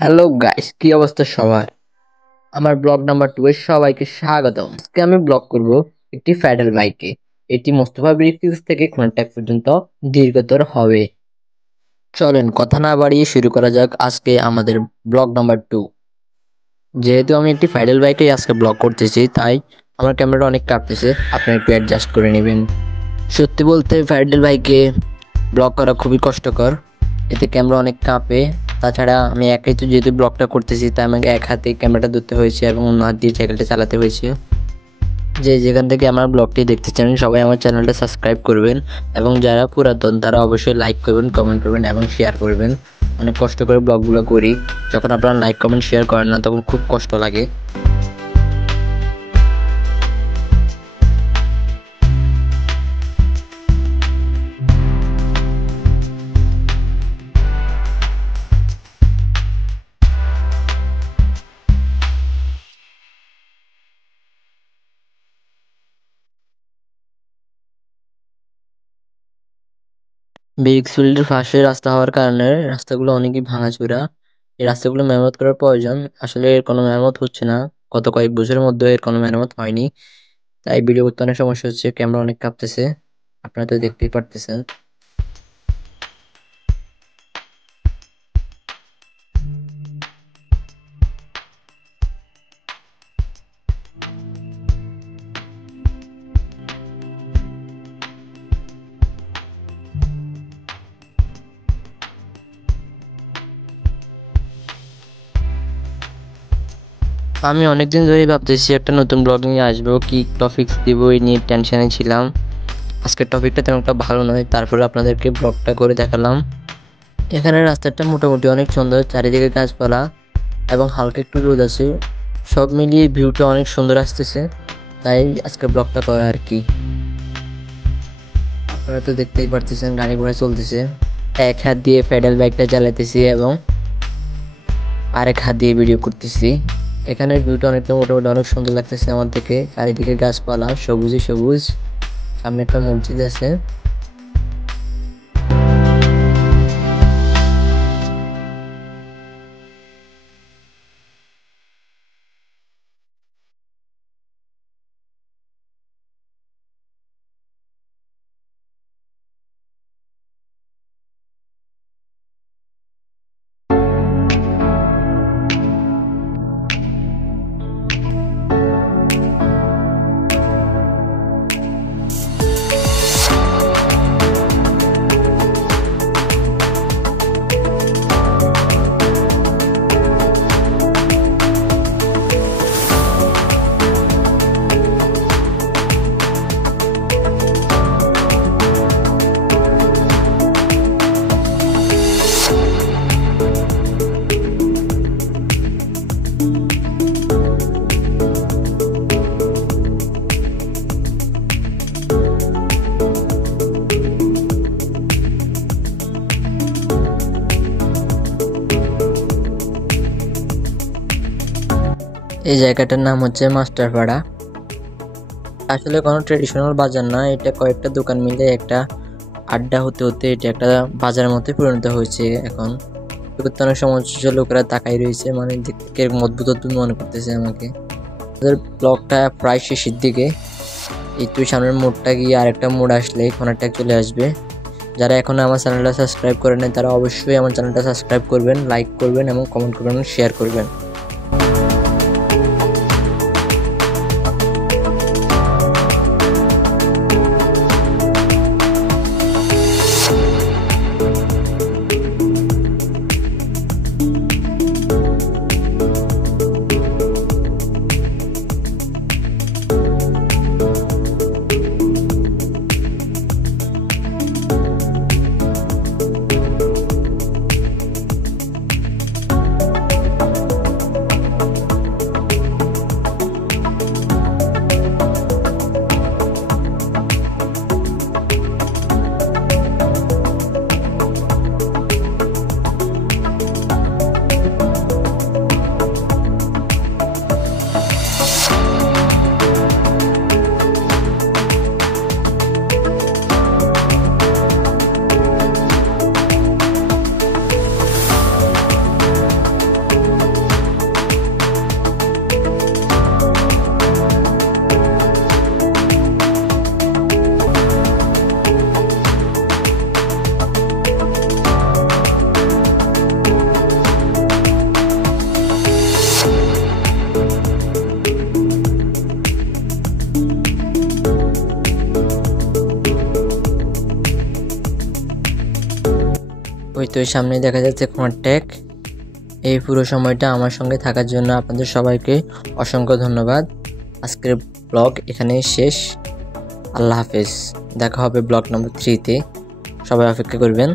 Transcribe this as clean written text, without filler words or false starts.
Hello guys, কি অবস্থা সবার? আমার ব্লগ নাম্বার 2 এ সবাইকে স্বাগতম। আজকে আমি ব্লগ করব একটি প্যাডেল বাইকে। এটি মোস্তফা ব্রিজ থেকে খুলনা পর্যন্ত দীর্ঘতর হবে। চলেন কথা না বাড়িয়ে শুরু করা যাক আজকে আমাদের ব্লগ নাম্বার 2। যেহেতু আমি একটি প্যাডেল বাইকে আজকে ব্লগ করতেছি, তাই আমার ক্যামেরাটা অনেক কাঁপতেছে, আপনারা একটু অ্যাডজাস্ট করে নেবেন। সত্যি বলতে প্যাডেল বাইকে ব্লগ করা খুবই কষ্টকর, এতে ক্যামেরা অনেক কাঁপে। তাছাড়া আমি একাই তো যেহেতু ব্লগটা করতেছি, তাই আমাকে এক হাতে ক্যামেরাটা ধরতে হয়েছে এবং অন্য হাত দিয়ে সাইকেলটা চালাতে হয়েছে। যে যেখান থেকে আমার ব্লগটি দেখতে চান সবাই আমার চ্যানেলটা সাবস্ক্রাইব করবেন, এবং যারা পুরাতন তারা অবশ্যই লাইক করবেন, কমেন্ট করবেন এবং শেয়ার করবেন। অনেক কষ্ট করে ব্লগগুলো করি, যখন আপনারা লাইক কমেন্ট শেয়ার করেন না তখন খুব কষ্ট লাগে। ব্রিক্সফিল্ডের পাশে রাস্তা হওয়ার কারণে রাস্তাগুলো অনেকই ভাঙাচোরা। এই রাস্তাগুলো মেরামত করার প্রয়োজন, আসলে এর কোনো মেরামত হচ্ছে না। গত কয়েক বছরের মধ্যে এর কোনো মেরামত হয়নি, তাই ভিডিও করতে অনেক সমস্যা হচ্ছে, ক্যামেরা অনেক কাঁপতেছে, আপনারা তো দেখতেই পারতেছেন। আমি অনেকদিন ধরেই ভাবতেছি একটা নতুন ব্লগ নিয়ে আসবো, কি টপিকস দিব এই নিয়ে টেনশনে ছিলাম। আজকের টপিকটা তেমন একটা ভালো নয়, তারপরে আপনাদেরকে ব্লগটা করে দেখালাম। এখানে রাস্তাটা মোটামুটি অনেক সুন্দর, চারিদিকে গাছপালা এবং হালকা একটু রোদ আছে, সব মিলিয়ে ভিউটা অনেক সুন্দর আসতেছে, তাই আজকে ব্লগটা করা আর কি। আপনারা তো দেখতেই পারতেছেন গাড়ি ঘোড়া চলতেছে, এক হাত দিয়ে প্যাডেল বাইকটা চালাতেছি এবং আরেক হাত দিয়ে ভিডিও করতেছি। এখানের ভিউটা অনেকটা মোটামুটি অনেক সুন্দর লাগতেছে আমার থেকে, চারিদিকে গাছপালা সবুজে সবুজ, সামনে একটা মসজিদ আছে। এই জায়গাটার নাম হচ্ছে মাস্টারপাড়া। আসলে কোনো ট্রেডিশনাল বাজার না, এটা কয়েকটা দোকান মিলে একটা আড্ডা হতে হতে এটা একটা বাজারের মধ্যে পরিণত হয়েছে এখন। করতে অনেক সমস্যা, লোকেরা তাকাই রয়েছে, মানে দেখতে কিরকম অদ্ভুত অদ্ভুত মনে করতেছে আমাকে। আমাদের ব্লগটা প্রায় শেষের দিকে, একটু সামনের মোড়টা গিয়ে আরেকটা মোড় আসলে কর্নারটা চলে আসবে। যারা এখনো আমার চ্যানেলটা সাবস্ক্রাইব করেন নাই তারা অবশ্যই আমার চ্যানেলটা সাবস্ক্রাইব করবেন, লাইক করবেন এবং কমেন্ট করবেন, শেয়ার করবেন। ওই তো সামনে দেখা যাচ্ছে কন্ট্যাক্ট। এই পুরো সময়টা আমার সঙ্গে থাকার জন্য আপনাদের সবাইকে অসংখ্য ধন্যবাদ। আজকের ব্লগ এখানেই শেষ। আল্লাহ হাফেজ, দেখা হবে ব্লগ নম্বর 3-তে। সবাই অপেক্ষা করবেন।